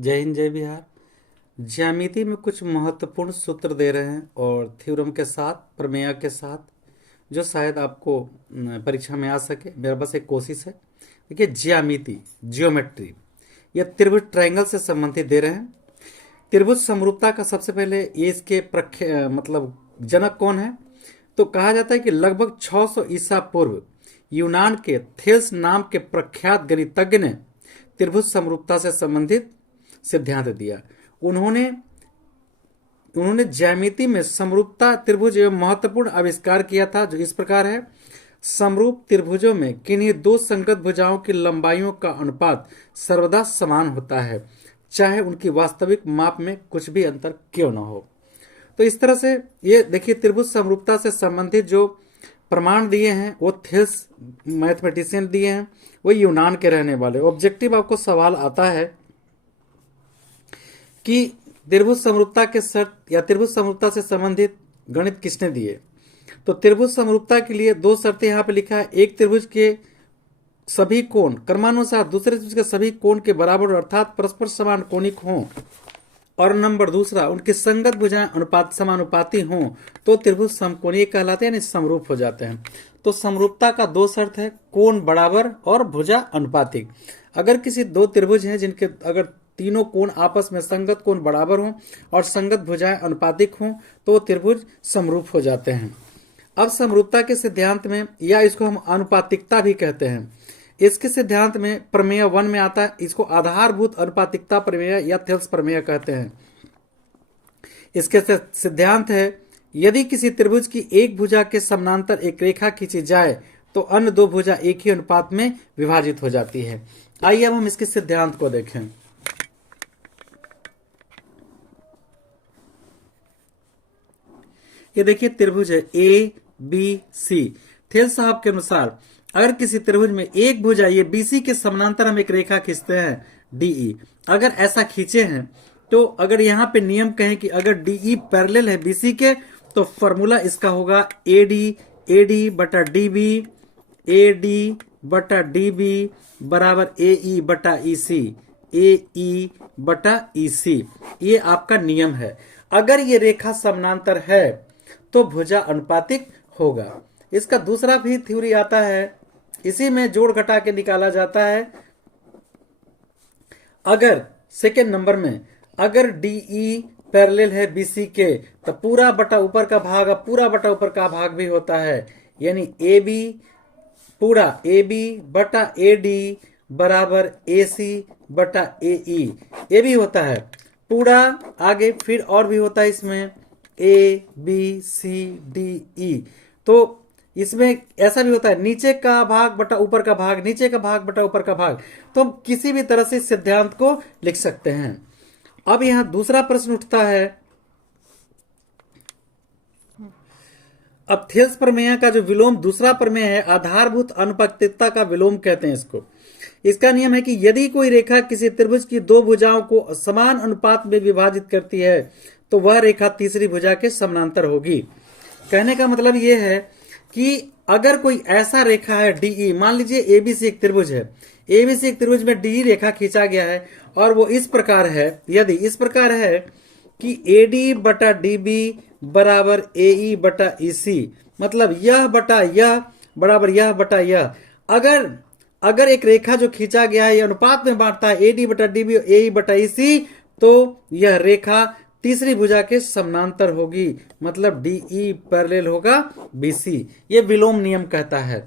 जय हिंद जय बिहार। ज्यामिति में कुछ महत्वपूर्ण सूत्र दे रहे हैं और थ्योरम के साथ, प्रमेय के साथ, जो शायद आपको परीक्षा में आ सके। मेरा बस एक कोशिश है। देखिए, ज्यामिति, जियोमेट्री, यह त्रिभुज ट्रायंगल से संबंधित दे रहे हैं। त्रिभुज समरूपता का सबसे पहले ये इसके मतलब जनक कौन है, तो कहा जाता है कि लगभग 600 ईसा पूर्व यूनान के थेल्स नाम के प्रख्यात गणितज्ञ ने त्रिभुज समरूपता से संबंधित सिद्धांत दिया। उन्होंने उन्होंने ज्यामिति में समरूपता त्रिभुज एवं महत्वपूर्ण आविष्कार किया था, जो इस प्रकार है। समरूप त्रिभुजों में किन्हीं दो संगत भुजाओं की लंबाइयों का अनुपात सर्वदा समान होता है, चाहे उनकी वास्तविक माप में कुछ भी अंतर क्यों न हो। तो इस तरह से ये देखिए, त्रिभुज समरूपता से संबंधित जो प्रमाण दिए हैं वो थेल्स मैथमेटिशियन दिए हैं, वो यूनान के रहने वाले। ऑब्जेक्टिव आपको सवाल आता है कि त्रिभुज समरूपता के शर्त या त्रिभुज समरूपता से संबंधित गणित किसने दिए। तो त्रिभुज समरूपता के लिए दो शर्तें यहाँ पे लिखा है। एक, त्रिभुज के सभी कोण क्रमानुसार दूसरे त्रिभुज के सभी कोण के बराबर अर्थात परस्पर समान कोणिक हों, और नंबर दूसरा, उनकी संगत भुजाएं समानुपाती हों तो त्रिभुज समकोणीय कहलाते हैं, यानी समरूप हो जाते हैं। तो समरूपता का दो शर्त है, कोण बराबर और भुजा अनुपातिक। अगर किसी दो त्रिभुज हैं जिनके अगर तीनों कोण आपस में संगत कोण बराबर हों और संगत भुजाएं अनुपातिक हों तो त्रिभुज समरूप हो जाते हैं। अब समरूपता के सिद्धांत में, या इसको हम अनुपातिकता भी कहते हैं, इसके सिद्धांत में प्रमेय 1 में आता है। इसको आधारभूत अनुपातिकता प्रमेय या थेल्स प्रमेय कहते हैं। इसके सिद्धांत है, यदि किसी त्रिभुज की एक भुजा के समानांतर एक रेखा खींची जाए तो अन्य दो भुजा एक ही अनुपात में विभाजित हो जाती है। आइए अब हम इसके सिद्धांत को देखें। ये देखिए, त्रिभुज है ए बी सी। थेल्स साहब के अनुसार अगर किसी त्रिभुज में एक भुजा ये बीसी के समानांतर हम एक रेखा खींचते हैं डीई, अगर ऐसा खींचे हैं तो अगर यहां पे नियम कहें कि अगर डीई पैरेलल है बीसी के, तो फॉर्मूला इसका होगा एडी बटा डीबी, एडी बटा डीबी बराबर एई बटा ईसी, एई बटा ईसी। ये आपका नियम है। अगर ये रेखा समानांतर है तो भुजा अनुपातिक होगा। इसका दूसरा भी थ्योरी आता है, इसी में जोड़ घटा के निकाला जाता है। अगर सेकेंड नंबर में अगर डीई पैरेलल है बीसी के, तो पूरा बटा ऊपर का भाग पूरा बटा ऊपर का भाग भी होता है, यानी ए बी पूरा ए बी बटा ए डी बराबर ए सी बटा एई, ये भी होता है पूरा। आगे फिर और भी होता है इसमें A B C D E. तो इसमें ऐसा भी होता है, नीचे का भाग बटा ऊपर का भाग, नीचे का भाग बटा ऊपर का भाग। तो हम किसी भी तरह से सिद्धांत को लिख सकते हैं। अब यहां दूसरा प्रश्न उठता है, अब थेल्स प्रमेय का जो विलोम दूसरा प्रमेय है, आधारभूत अनुपातिकता का विलोम कहते हैं इसको। इसका नियम है कि यदि कोई रेखा किसी त्रिभुज की दो भुजाओं को समान अनुपात में विभाजित करती है तो वह रेखा तीसरी भुजा के समानांतर होगी। कहने का मतलब यह है कि अगर कोई ऐसा रेखा है डीई, मान लीजिए एबीसी एक त्रिभुज है, एबीसी एक त्रिभुज में डी रेखा खींचा गया है और वो इस प्रकार है, यदि इस प्रकार है कि एडी बटा डीबी बराबर एई बटा ईसी, मतलब यह बटा यह बराबर यह बटा यह। अगर एक रेखा जो खींचा गया है ये अनुपात में बांटता है एडी बटा डीबी एई बटा ईसी, तो यह रेखा तीसरी भुजा के समानांतर होगी, मतलब डीई पैरेलल होगा बीसी। ये विलोम नियम कहता है।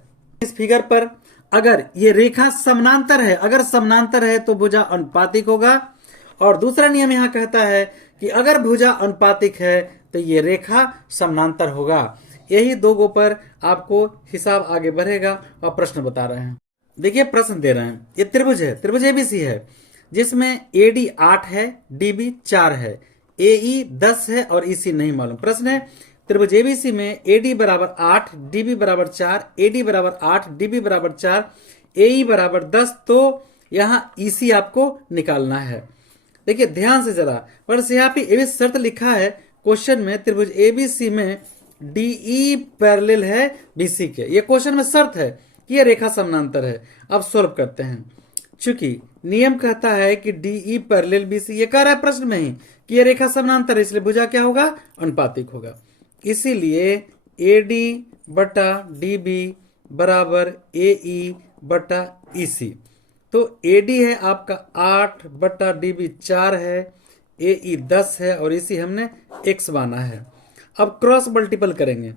इस फिगर पर अगर ये रेखा समानांतर है, अगर समानांतर है तो भुजा अनुपातिक होगा, और दूसरा नियम यहां कहता है कि अगर भुजा अनुपातिक है तो ये रेखा समानांतर होगा। यही दो गो पर आपको हिसाब आगे बढ़ेगा और प्रश्न बता रहे हैं। देखिए, प्रश्न दे रहे हैं, ये त्रिभुज है, त्रिभुज एबीसी है, जिसमें एडी 8 है, डीबी 4 है, एई 10 है और ईसी नहीं मालूम। प्रश्न है, त्रिभुज एबीसी में एडी बराबर 8, डीबी बराबर 4, एडी बराबर 8, डीबी बराबर 4, एई बराबर 10, तो यहां ईसी आपको निकालना है। देखिए ध्यान से जरा, पर यहाँ पे ये भी शर्त लिखा है क्वेश्चन में, त्रिभुज एबीसी में डीई पैरेलल है बीसी के, ये क्वेश्चन में शर्त है कि ये रेखा समानांतर है। अब सॉल्व करते हैं। चूंकि नियम कहता है कि DE पैरेलल BC, ये कह रहा है प्रश्न में ही कि ये रेखा समानांतर है, इसलिए भुजा क्या होगा, अनुपातिक होगा। इसीलिए AD बटा DB बराबर AE बटा EC। तो AD है आपका 8 बटा DB 4 है, AE 10 है और EC हमने x माना है। अब क्रॉस मल्टीपल करेंगे,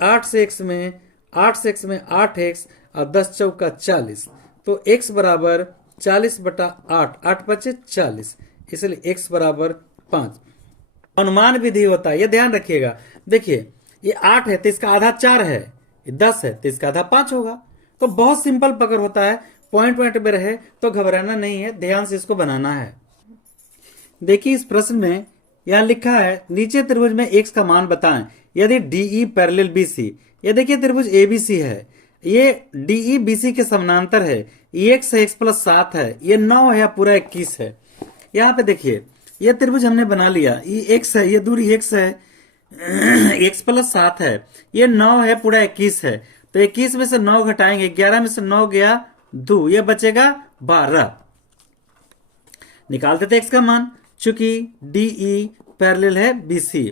8 से x में 8x और 10 चौका 40, तो x बराबर 40 बटा 8, 8 बचे 40, इसलिए x बराबर 5। अनुमान विधि होता है, ये ध्यान रखिएगा। देखिए ये 8 है तो इसका आधा 4 है, ये 10 है तो इसका आधा 5 होगा। तो बहुत सिंपल पकड़ होता है, पॉइंट में रहे तो घबराना नहीं है, ध्यान से इसको बनाना है। देखिए इस प्रश्न में यहां लिखा है नीचे त्रिभुज में x का मान बताएं यदि DE पैरेलल BC। ये देखिए त्रिभुज ABC है, ये DE BC के समानांतर है, ये x है, x प्लस 7 है, ये 9 है, पूरा 21 है। यहाँ पे देखिए ये त्रिभुज हमने बना लिया, ये x है, ये दूरी x है, x प्लस 7 है, ये 9 है, पूरा 21 है। तो 21 में से 9 घटाएंगे, 11 में से 9 गया 2, ये बचेगा 12। निकाल देते x का मान, चूंकि DE पैरेलल है BC।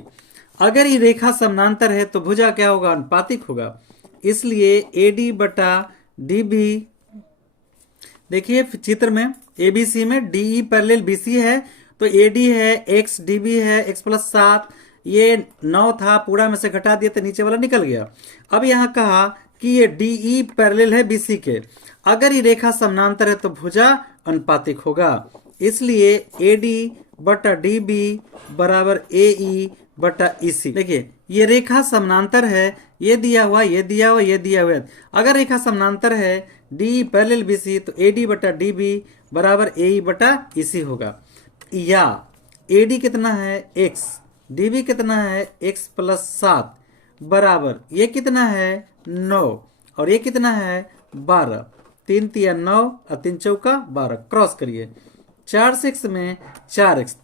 अगर ये रेखा समानांतर है तो भुजा क्या होगा, अनुपातिक होगा। इसलिए AD बटा DB, देखिए चित्र में ABC में DE पैरेलल BC है, तो AD है x, DB है x प्लस 7, ये 9 था, पूरा में से घटा दिया तो नीचे वाला निकल गया। अब यहाँ कहा कि ये DE पैरेलल है BC के, अगर ये रेखा समानांतर है तो भुजा अनुपातिक होगा। इसलिए AD बटा DB बराबर AE बटा EC। देखिए ये रेखा समानांतर है, ये दिया हुआ, ये दिया हुआ, ये दिया हुआ। अगर रेखा समानांतर है DE पैरेलल BC तो AD बटा DB बराबर AE बटा EC होगा। या AD कितना है x, DB कितना है x प्लस 7 बराबर ये कितना है 9 और ये कितना है 12, 3 तिया 9 और 3 चौका 12। क्रॉस करिए, 4 से x में 4x,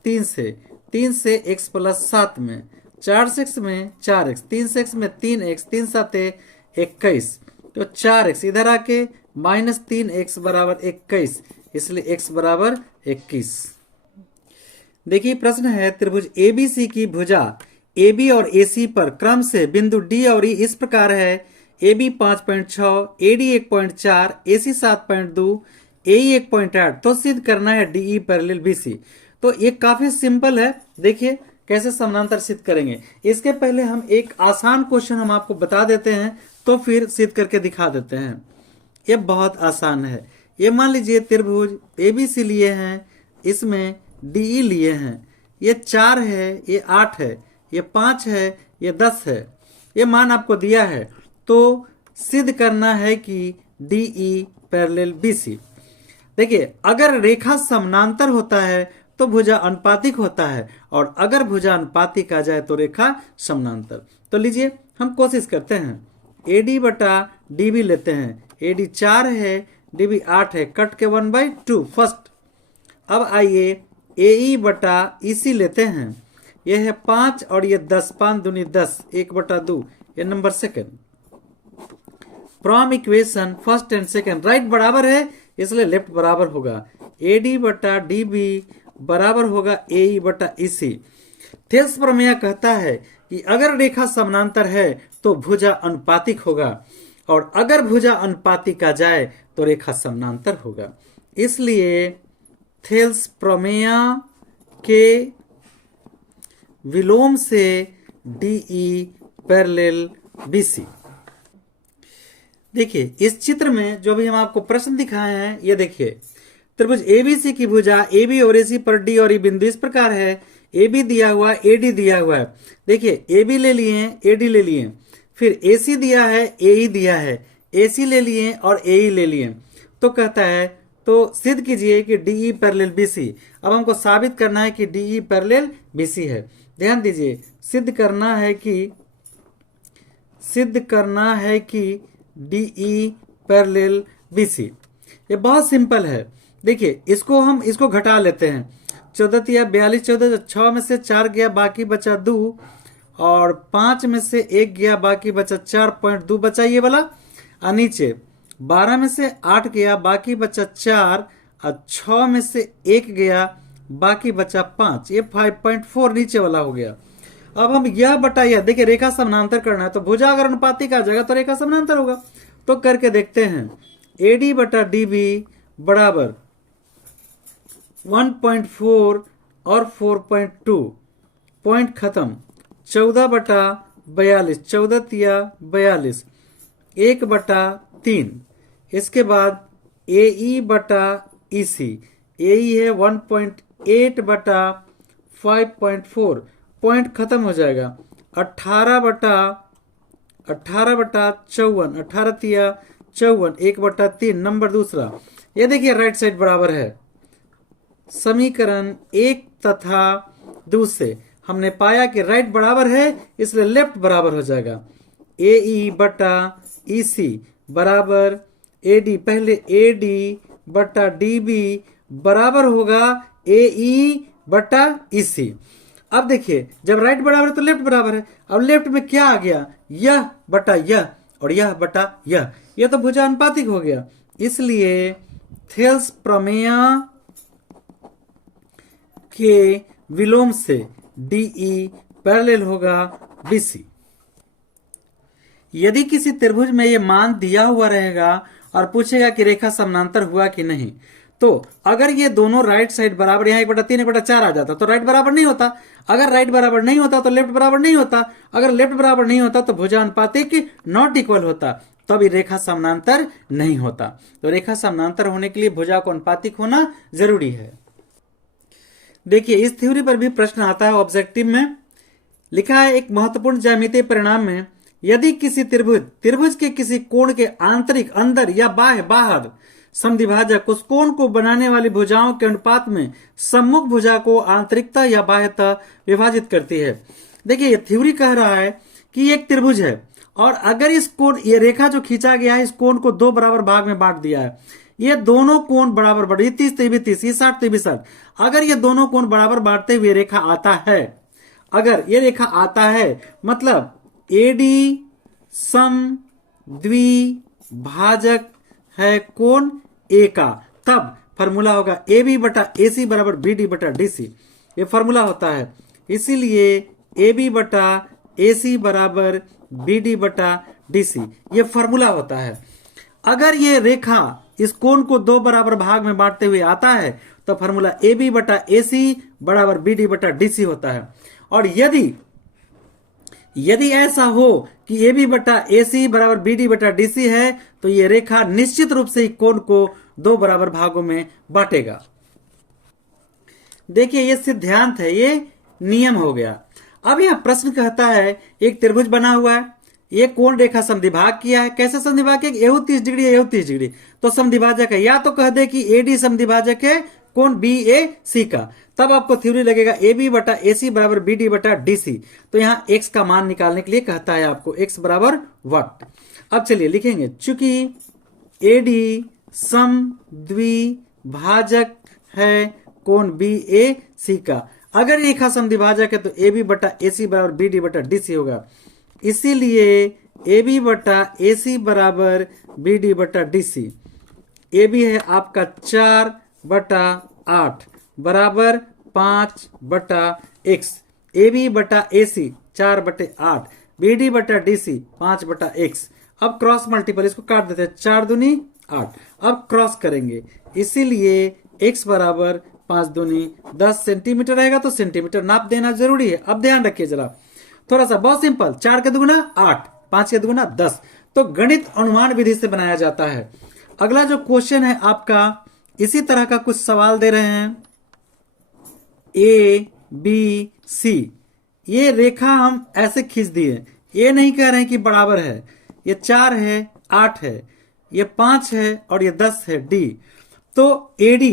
3 से x प्लस 7 में 4 से x में 4x, 3 से x में 3x, 3 7 21, तो 4x इधर आके माइनस 3x बराबर 21, इसलिए x बराबर 21। देखिए प्रश्न है त्रिभुज ABC की भुजा AB और AC पर क्रम से बिंदु D और E इस प्रकार है, AB 5.6, AD 1.4, AC 7.2, AE 1.8, तो सिद्ध करना है DE पैरेलल BC। तो ये काफी सिंपल है, देखिए कैसे समानांतर सिद्ध करेंगे। इसके पहले हम एक आसान क्वेश्चन हम आपको बता देते हैं, तो फिर सिद्ध करके दिखा देते हैं। ये बहुत आसान है। ये मान लीजिए त्रिभुज ABC लिए हैं, इसमें DE लिए हैं, ये 4 है, ये 8 है, ये 5 है, ये 10 है, ये मान आपको दिया है। तो सिद्ध करना है कि DE पैरेलल BC। देखिए अगर रेखा समानांतर होता है तो भुजा अनुपातिक होता है, और अगर भुजा अनुपातिक आ जाए तो रेखा समानांतर। तो लीजिए हम कोशिश करते हैं, AD बटा DB लेते हैं, AD 4 है, DB 8 है, कट के 1/2 फर्स्ट। अब आइए AE बटा EC लेते हैं, यह है 5 और ये 10, 5 दूनी 10, 1/2, ये number second. From equation first and second right बराबर है, इसलिए लेफ्ट बराबर होगा। AD बटा DB बराबर होगा AE बटा EC। थेल्स प्रमेय कहता है कि अगर रेखा समानांतर है तो भुजा अनुपातिक होगा, और अगर भुजा अनुपातिक आ जाए तो रेखा समानांतर होगा। इसलिए थेल्स प्रमेय के विलोम से DE पैरेलल BC। देखिए इस चित्र में जो भी हम आपको प्रश्न दिखाए हैं, ये देखिए त्रिभुज ABC की भुजा AB और AC पर D और E बिंदु इस प्रकार है, AB दिया हुआ, AD दिया हुआ है। देखिए AB ले लिए, AD ले लिए, फिर AC दिया है, AE दिया है, AC ले लिए और AE ले लिए। तो कहता है तो सिद्ध कीजिए कि DE पैरेलल BC। अब हमको साबित करना है कि DE पैरेलल BC है। ध्यान दीजिए, सिद्ध करना है कि DE पैरेलल BC। ये बहुत सिंपल है। देखिए इसको घटा लेते हैं, 14 तिया 42, 14 6 में से 4 गया, बाकी बचा 2, और 5 में से 1 गया, बाकी बचा 4.2 बचा ये वाला। और नीचे 12 में से 8 गया, बाकी बचा 4, और 6 में से 1 गया, बाकी बचा 5। ये 5.4 नीचे वाला हो गया। अब हम यह बटा यह, देखिए रेखा समानांतर करना है तो भुजा अगर अनुपातिक आ जाएगा तो रेखा समानांतर होगा। तो करके देखते हैं। AD बटा DB बराबर 1.4 और 4.2, पॉइंट खत्म। 14 बटा 42, 14 तिया 42, 1 बटा 3। इसके बाद AE बटा EC, AE है 1.8 बटा 5.4, पॉइंट खत्म हो जाएगा। 18 बटा 54, 18 तिया 54, 1 बटा 3, नंबर दूसरा। ये देखिए राइट साइड बराबर है। समीकरण 1 तथा 2 से हमने पाया कि राइट बराबर है, इसलिए लेफ्ट बराबर हो जाएगा। AE बटा EC बराबर AD, पहले AD बटा DB बराबर होगा AE बटा EC। अब देखिए जब राइट बराबर है तो लेफ्ट बराबर है। अब लेफ्ट में क्या आ गया, यह बटा यह और यह बटा यह तो भुजा अनुपातिक हो गया। इसलिए थेल्स प्रमेय के विलोम से DE पैरेलल होगा BC। यदि किसी त्रिभुज में यह मान दिया हुआ रहेगा और पूछेगा कि रेखा समानांतर हुआ कि नहीं, तो अगर ये दोनों राइट साइड बराबर, यहाँ 1/3 1/4 आ जाता तो राइट बराबर नहीं होता। अगर राइट बराबर नहीं होता तो लेफ्ट बराबर नहीं होता। अगर लेफ्ट बराबर नहीं होता तो भुजा अनुपातिक नॉट इक्वल होता, तभी रेखा समानांतर नहीं होता। तो रेखा समानांतर होने के लिए भुजा को अनुपातिक होना जरूरी है। देखिए इस थ्योरी पर भी प्रश्न आता है ऑब्जेक्टिव में। लिखा है एक महत्वपूर्ण ज्यामितीय परिणाम में यदि किसी त्रिभुज के किसी कोण के आंतरिक, अंदर या बाह्य, बाहर समद्विभाजक उस कोण को बनाने वाली भुजाओं के अनुपात में सम्मुख भुजा को आंतरिकता या बाह्यता विभाजित करती है। देखिए ये थ्योरी कह रहा है कि एक त्रिभुज है और अगर इस कोण, ये रेखा जो खींचा गया है, इस कोण को 2 बराबर भाग में बांट दिया है। ये दोनों कोण बराबर बढ़, ये 30 तो भी 30, ये 60 तो भी 60। अगर ये दोनों कोण बराबर बांटते हुए रेखा आता है, अगर ये रेखा आता है मतलब AD सम द्विभाजक है कोण A का, तब फॉर्मूला होगा AB बटा AC बराबर BD बटा DC। ये फॉर्मूला होता है। इसीलिए AB बटा AC बराबर BD बटा DC, ये फॉर्मूला होता है। अगर ये रेखा इस कोण को 2 बराबर भाग में बांटते हुए आता है तो फॉर्मूला AB बटा AC बराबर BD बटा DC होता है। और यदि ऐसा हो कि AB बटा AC बराबर BD बटा DC है तो ये रेखा निश्चित रूप से कोण को 2 बराबर भागों में बांटेगा। देखिए ये सिद्धांत है, ये नियम हो गया। अब यह प्रश्न कहता है एक त्रिभुज बना हुआ है, ये कोण रेखा समद्विभाग किया है। कैसे समद्विभाग किया, यहू 30 डिग्री है, यहू 30 डिग्री, तो समद्विभाजक है। या तो कह दे कि AD समद्विभाजक है कोण BAC का, तब आपको थ्योरी लगेगा AB बटा AC बराबर BD बटा DC। तो यहाँ x का मान निकालने के लिए कहता है आपको x बराबर व्हाट। अब चलिए लिखेंगे, चूंकि AD सम द्विभाजक है कोण BAC का, अगर रेखा समद्विभाजक है तो AB बटा AC बराबर BD बटा DC होगा। इसीलिए AB बटा AC बराबर BD बटा DC। AB है आपका 4 बटा 8 बराबर 5 बटा x। AB बटा AC 4 बटे 8, BD बटा DC 5 बटा x। अब क्रॉस मल्टीपल, इसको काट देते हैं, 4 दूनी 8। अब क्रॉस करेंगे, इसीलिए x बराबर 5 दूनी 10 सेंटीमीटर रहेगा, तो सेंटीमीटर नाप देना जरूरी है। अब ध्यान रखिए जरा, थोड़ा सा बहुत सिंपल, 4 के दुगुना 8, 5 के दुगुना 10, तो गणित अनुमान विधि से बनाया जाता है। अगला जो क्वेश्चन है आपका, इसी तरह का कुछ सवाल दे रहे हैं। ABC, ये रेखा हम ऐसे खींच दिए, ये नहीं कह रहे हैं कि बराबर है। ये 4 है, 8 है, ये 5 है और ये 10 है, D। तो AD,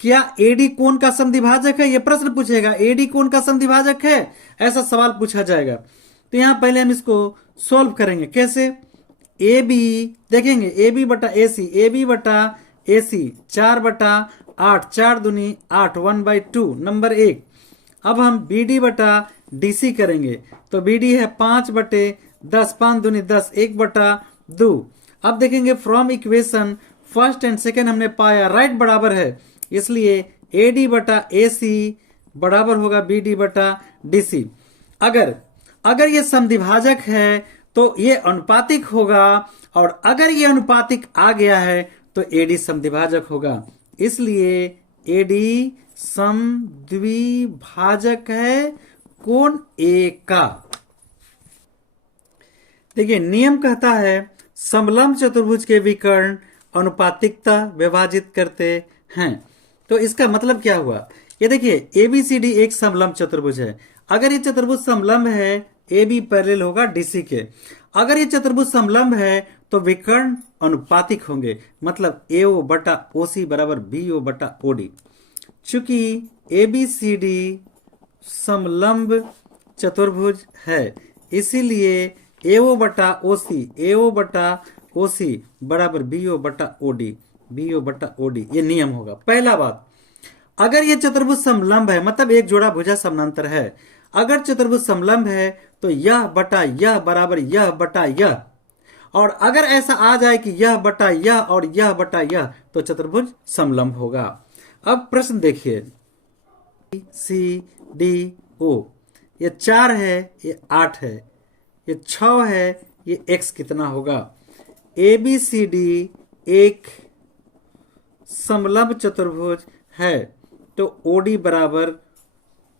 क्या AD कोण का समद्विभाजक है, ये प्रश्न पूछेगा। AD कोण का समद्विभाजक है, ऐसा सवाल पूछा जाएगा। तो यहां पहले हम इसको सोल्व करेंगे। कैसे, AB देखेंगे, AB बटा AC, AB बटा AC 4 बटा 8, 4 दूनी 8, 1/2, नंबर 1। अब हम BD बटा DC करेंगे, तो BD है 5 बटे 10, 5 दूनी 10, 1/2। अब देखेंगे from equation first and second हमने पाया राइट बराबर है, इसलिए AD बटा AC बराबर होगा BD बटा DC। अगर ये समद्विभाजक है तो ये अनुपातिक होगा, और अगर ये अनुपातिक आ गया है तो AD समद्विभाजक होगा, इसलिए AD समद्विभाजक है कोण A का। देखिए नियम कहता है समलंब चतुर्भुज के विकर्ण अनुपातिकता विभाजित करते हैं। तो इसका मतलब क्या हुआ, ये देखिए ABCD एक समलंब चतुर्भुज है। अगर ये चतुर्भुज समलंब है AB पैरेलल होगा DC के। अगर ये चतुर्भुज समलंब है तो विकर्ण अनुपातिक होंगे, मतलब AO बटा OC बराबर BO बटा OD। चूंकि ABCD समलंब चतुर्भुज है, इसीलिए AO बटा OC बराबर BO बटा OD, ये नियम होगा। पहला बात, अगर ये चतुर्भुज समलंब है मतलब एक जोड़ा भुजा समानांतर है, अगर चतुर्भुज समलंब है तो यह बटा यह बराबर यह बटा यह, और अगर ऐसा आ जाए कि यह बटा यह और यह बटा यह तो चतुर्भुज समलंब होगा। अब प्रश्न देखिए, CDO ये 4 है, ये 8 है, ये 6 है, ये x कितना होगा। ABCD एक समलंब चतुर्भुज है तो OD बराबर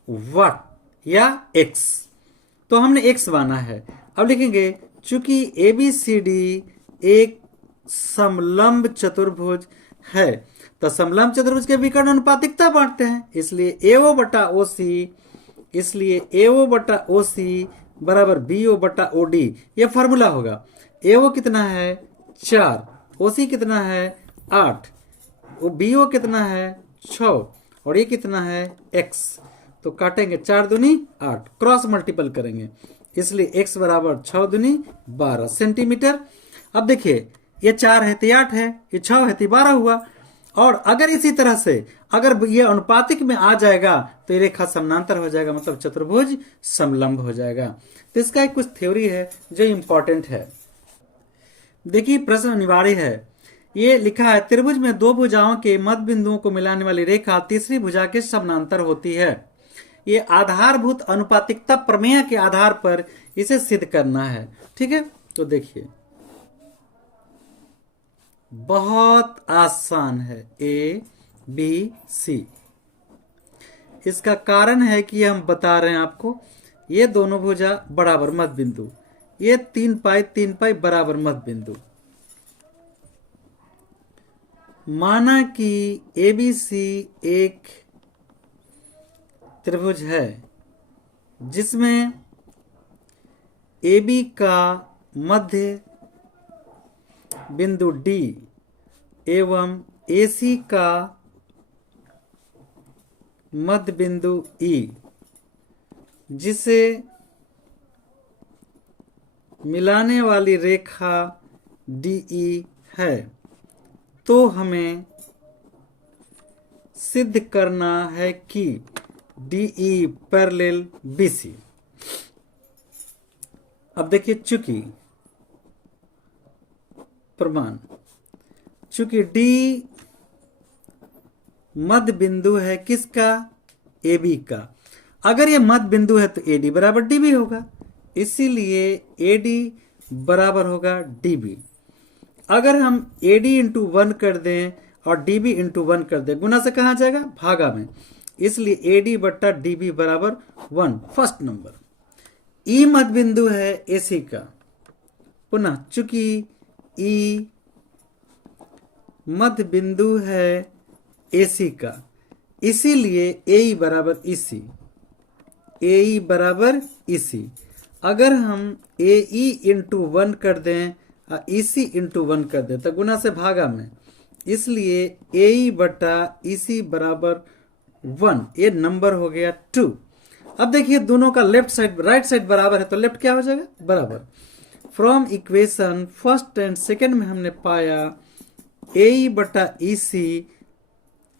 व्हाट या x, तो हमने x माना है। अब लिखेंगे चूंकि ABCD एक समलंब चतुर्भुज है तो समलंब चतुर्भुज के विकर्ण अनुपातिकता बांटते हैं, इसलिए AO बटा OC बराबर BO बटा OD, ये फॉर्मूला होगा। AO कितना है 4, OC कितना है 8, BO कितना है 6 और ये कितना है x, तो काटेंगे 4 दूनी 8, क्रॉस मल्टीपल करेंगे, इसलिए x बराबर 6 दूनी 12 सेंटीमीटर। अब देखिए ये 4 है तो 8 है, ये 6 है तो 12 हुआ, और अगर इसी तरह से अगर ये अनुपातिक में आ जाएगा तो ये रेखा समानांतर हो जाएगा, मतलब चतुर्भुज समलंब हो जाएगा। तो इसका एक कुछ थ्योरी है जो इंपॉर्टेंट है। देखिए प्रश्न अनिवार्य है, ये लिखा है त्रिभुज में दो भुजाओं के मध्य बिंदुओं को मिलाने वाली रेखा तीसरी भुजा के समानांतर होती है। ये आधारभूत अनुपातिकता प्रमेय के आधार पर इसे सिद्ध करना है। ठीक है, तो देखिए बहुत आसान है, ABC। इसका कारण है कि हम बता रहे हैं आपको, ये दोनों भुजा बराबर मध्य बिंदु, ये 3 पाई बराबर मध्य बिंदु। माना कि ABC एक त्रिभुज है जिसमें AB का मध्य बिंदु D एवं AC का मध्य बिंदु E, जिसे मिलाने वाली रेखा DE है, तो हमें सिद्ध करना है कि DE पैरेलल BC। अब देखिए चूंकि D मध्य बिंदु है किसका, AB का। अगर ये मध्य बिंदु है तो AD बराबर DB होगा, इसीलिए AD बराबर होगा DB। अगर हम AD इंटू 1 कर दें और DB इंटू 1 कर दें, गुना से कहाँ जाएगा, भागा में, इसलिए AD बट्टा DB बराबर 1 फर्स्ट नंबर। E मध्य बिंदु है AC का, पुनः चूंकि E मध्य बिंदु है AC का, इसीलिए AE बराबर EC। अगर हम AE इंटू 1 कर दें और EC इंटू 1 कर दें तो गुना से भागा में, इसलिए AE बटा EC बराबर 1, ये नंबर हो गया 2। अब देखिए दोनों का लेफ्ट साइड राइट साइड बराबर है तो लेफ्ट क्या हो जाएगा, बराबर। From equation first and second में हमने पाया AE बटा EC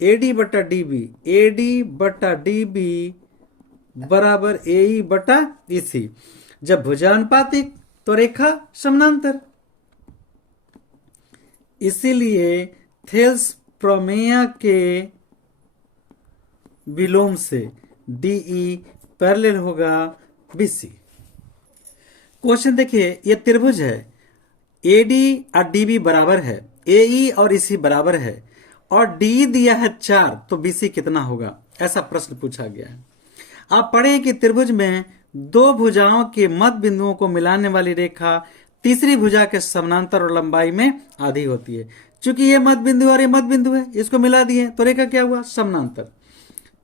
AD बटा DB बराबर AE बटा EC। जब भुजानुपातिक तो रेखा समानांतर, इसीलिए थेल्स प्रमेय के विलोम से डीई पैरेलल होगा बीसी। क्वेश्चन देखिए, ये त्रिभुज है, एडी और डीबी बराबर है, एई और इसी बराबर है, और डी दिया है 4, तो बीसी कितना होगा, ऐसा प्रश्न पूछा गया है। आप पढ़ें कि त्रिभुज में दो भुजाओं के मध्य बिंदुओं को मिलाने वाली रेखा तीसरी भुजा के समानांतर और लंबाई में आधी होती है। चूंकि ये मध्य बिंदु और ये मध्य बिंदु है, इसको मिला दिए तो रेखा क्या हुआ, समानांतर।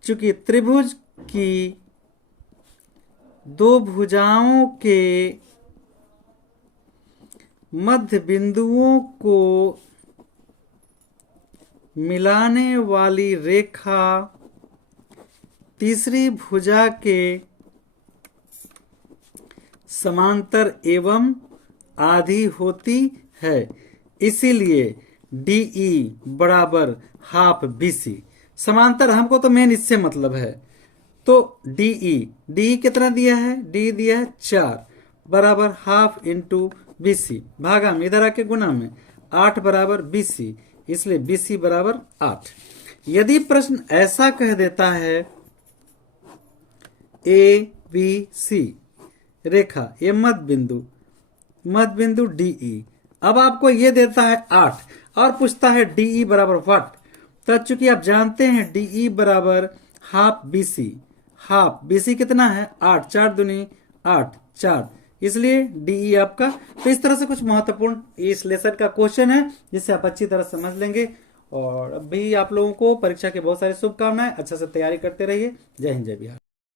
चूंकि त्रिभुज की दो भुजाओं के मध्य बिंदुओं को मिलाने वाली रेखा तीसरी भुजा के समांतर एवं आधी होती है, इसीलिए डीई बराबर हाफ बीसी। समांतर हमको तो मेन इससे मतलब है, तो डीई कितना दिया है, डी दिया है 4 बराबर हाफ इंटू बीसी, भागा में इधर आके गुना में 8 बराबर बीसी, इसलिए बीसी बराबर 8। यदि प्रश्न ऐसा कह देता है ए बी सी रेखा, ये मध्य बिंदु डीई, अब आपको ये देता है 8 और पूछता है डीई बराबर व्हाट, तो चूंकि आप जानते हैं डीई बराबर हाफ बीसी कितना है 8, 4 दूनी 8, 4, इसलिए डीई आपका। तो इस तरह से कुछ महत्वपूर्ण इस लेसन का क्वेश्चन है जिसे आप अच्छी तरह समझ लेंगे। और अभी आप लोगों को परीक्षा के बहुत सारी शुभकामनाएं, अच्छा से तैयारी करते रहिए। जय हिंद, जय बिहार।